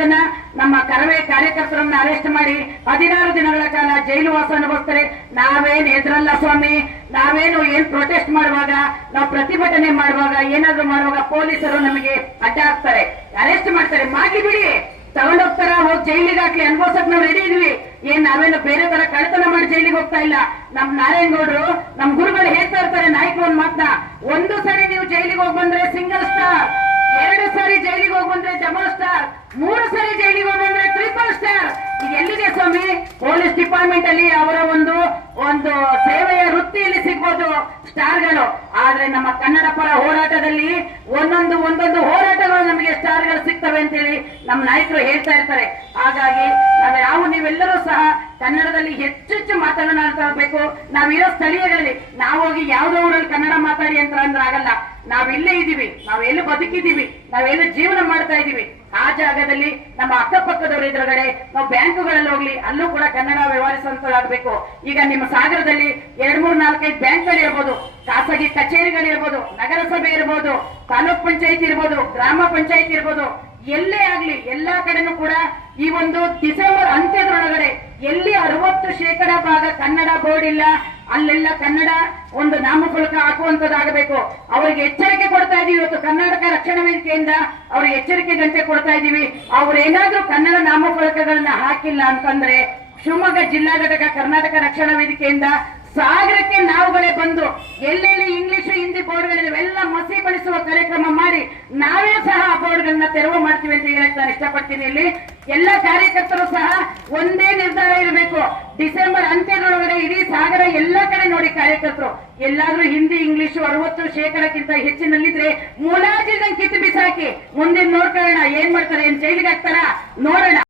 ನಮ್ಮ ಕರವೇ ಕಾರ್ಯಕರ್ತರನ್ನ ಅರೆಸ್ಟ್ ಮಾಡಿ 16 ದಿನಗಳ ಕಾಲ ಜೈಲು ವಾಸ ಅನುಭವಿಸ್ತಾರೆ. ನಾವೇನ್ ಎದುರಲ್ಲ ಸ್ವಾಮಿ. ನಾವೇನು ಪ್ರೊಟೆಸ್ಟ್ ಮಾಡುವಾಗ, ನಾವು ಪ್ರತಿಭಟನೆ ಮಾಡುವಾಗ, ಏನಾದ್ರು ಮಾಡುವಾಗ ಪೊಲೀಸರು ನಮಗೆ ಅಡ್ಡ ಹಾಕ್ತಾರೆ, ಅರೆಸ್ಟ್ ಮಾಡ್ತಾರೆ. ಮಾಡ್ಲಿ ಬಿಡಿ, ತಗೊಂಡೋಗ್ತಾರ, ಹೋಗಿ ಜೈಲಿಗೆ ಹಾಕಿ ಅನುಭವಿಸಕ್ ನಾವು ರೆಡಿ ಇದೀವಿ. ನಾವೇನು ಬೇರೆ ತರ ಕಳ್ಳತನ ಮಾಡಿ ಜೈಲಿಗೆ ಹೋಗ್ತಾ ಇಲ್ಲ. ನಮ್ ನಾರಾಯಣಗೌಡರು, ನಮ್ ಗುರುಗಳು ಹೇಳ್ತಾ ಇರ್ತಾರೆ ನಾಯಕ ಒಂದ್ ಮಾತನ್ನ, ಒಂದು ಸರಿ ನೀವು ಜೈಲಿಗೆ ಹೋಗಿ ಬಂದ್ರೆ ಸಿಂಗಲ್ ಸ್ಟಾರ್, 2 ಸಾರಿ ಜೈಲಿಗೆ ಹೋಗಿ ಬಂದ್ರೆ ಡಬಲ್ ಸ್ಟಾರ್, 3 ಸಾರಿ ಜೈಲಿಗೆ ಹೋಗಿ ಬಂದ್ರೆ ಟ್ರಿಪಲ್ ಸ್ಟಾರ್. ಈಗ ಎಲ್ಲಿದೆ ಸ್ವಾಮಿ? ಪೊಲೀಸ್ ಡಿಪಾರ್ಟ್ಮೆಂಟ್ ಅಲ್ಲಿ ಅವರ ಒಂದು ಸೇವೆಯ ವೃತ್ತಿಯಲ್ಲಿ ಸಿಗ್ಬೋದು ಸ್ಟಾರ್ಗಳು. ಆದ್ರೆ ನಮ್ಮ ಕನ್ನಡ ಪರ ಹೋರಾಟದಲ್ಲಿ ಒಂದೊಂದು ಹೋರಾಟಗಳು ನಮಗೆ ಸ್ಟಾರ್ಗಳು ಸಿಗ್ತವೆ ಅಂತೇಳಿ ನಮ್ಮ ನಾಯಕರು ಹೇಳ್ತಾ ಇರ್ತಾರೆ. ಹಾಗಾಗಿ ನೀವೆಲ್ಲರೂ ಸಹ ಕನ್ನಡದಲ್ಲಿ ಹೆಚ್ಚೆಚ್ಚು ಮಾತನಾಡಬೇಕು. ನಾವಿರೋ ಸ್ಥಳೀಯಗಳಲ್ಲಿ ನಾವು ಹೋಗಿ ಯಾವ್ದೋ ಊರಲ್ಲಿ ಕನ್ನಡ ಮಾತಾಡಿ ಅಂದ್ರೆ ಆಗಲ್ಲ. ನಾವೆಲ್ಲೇ ಇದೀವಿ, ನಾವೆಲ್ಲೂ ಬದುಕಿದೀವಿ, ನಾವೆಲ್ಲೂ ಜೀವನ ಮಾಡ್ತಾ ಇದೀವಿ. ಆ ಜಾಗದಲ್ಲಿ ನಮ್ಮ ಅಕ್ಕಪಕ್ಕದವ್ರ ಎದುರುಗಡೆ ನಾವು ಬ್ಯಾಂಕುಗಳಲ್ಲಿ ಹೋಗ್ಲಿ, ಅಲ್ಲೂ ಕೂಡ ಕನ್ನಡ ವ್ಯವಹರಿಸುವಂತಾಗಬೇಕು. ಈಗ ನಿಮ್ಮ ಸಾಗರದಲ್ಲಿ 2, 3, 4, 5 ಬ್ಯಾಂಕ್ಗಳಿರ್ಬೋದು, ಖಾಸಗಿ ಕಚೇರಿಗಳಿರ್ಬೋದು, ನಗರಸಭೆ ಇರ್ಬೋದು, ತಾಲೂಕ್ ಪಂಚಾಯತ್ ಇರ್ಬೋದು, ಗ್ರಾಮ ಪಂಚಾಯತ್ ಇರ್ಬೋದು, ಎಲ್ಲೇ ಆಗ್ಲಿ ಎಲ್ಲಾ ಕಡೆನೂ ಕೂಡ ಈ ಒಂದು ಡಿಸೆಂಬರ್ ಅಂತ್ಯದೊಳಗಡೆ ಎಲ್ಲಿ 60% ಭಾಗ ಕನ್ನಡ ಬೋರ್ಡ್ ಇಲ್ಲ, ಅಲ್ಲೆಲ್ಲ ಕನ್ನಡ ಒಂದು ನಾಮಫಲಕ ಹಾಕುವಂತದ್ದಾಗಬೇಕು. ಅವರಿಗೆ ಎಚ್ಚರಿಕೆ ಕೊಡ್ತಾ ಇದೀವಿ. ಇವತ್ತು ಕರ್ನಾಟಕ ರಕ್ಷಣಾ ವೇದಿಕೆಯಿಂದ ಅವ್ರಿಗೆ ಎಚ್ಚರಿಕೆ ಗಂಟೆ ಕೊಡ್ತಾ ಇದೀವಿ. ಅವ್ರೇನಾದ್ರೂ ಕನ್ನಡ ನಾಮಫಲಕಗಳನ್ನ ಹಾಕಿಲ್ಲ ಅಂತಂದ್ರೆ ಶಿವಮೊಗ್ಗ ಜಿಲ್ಲಾ ಘಟಕ ಕರ್ನಾಟಕ ರಕ್ಷಣಾ ವೇದಿಕೆಯಿಂದ ಸಾಗರಕ್ಕೆ ನಾವುಗಳೇ ಬಂದು ಎಲ್ಲೆಲ್ಲಿ ಇಂಗ್ಲಿಷ್ ಹಿಂದಿ ಬೋರ್ಡ್ಗಳಿವೆ ಎಲ್ಲ ಮಸಿ ಬಳಸುವ ಕಾರ್ಯಕ್ರಮ ಮಾಡಿ ನಾವೇ ಸಹ ಆ ಬೋರ್ಡ್ಗಳನ್ನ ತೆರವು ಮಾಡ್ತೀವಿ ಅಂತ ಹೇಳಕ್ ನಾನು ಇಷ್ಟಪಡ್ತೀನಿ. ಇಲ್ಲಿ ಎಲ್ಲ ಕಾರ್ಯಕರ್ತರು ಸಹ ಒಂದೇ ನಿರ್ಧಾರ ಇರಬೇಕು. ಡಿಸೆಂಬರ್ ಅಂತ್ಯದೊಳಗಡೆ ಇಡೀ ಸಾಗರ ಎಲ್ಲಾ ಕಡೆ ನೋಡಿ ಕಾರ್ಯಕರ್ತರು ಎಲ್ಲಾದ್ರೂ ಹಿಂದಿ ಇಂಗ್ಲಿಷ್ 60% ಹೆಚ್ಚಿನಲ್ಲಿದ್ರೆ ಮುಲಾಜಿಲ್ದಂಗೆ ಕಿತ್ತು ಬಿಸಾಕಿ ಮುಂದೆ ನೋಡ್ಕೊಳ್ಳೋಣ. ಏನ್ ಮಾಡ್ತಾರೆ, ಜೈಲಿಗೆ ಹಾಕ್ತಾರ ನೋಡೋಣ.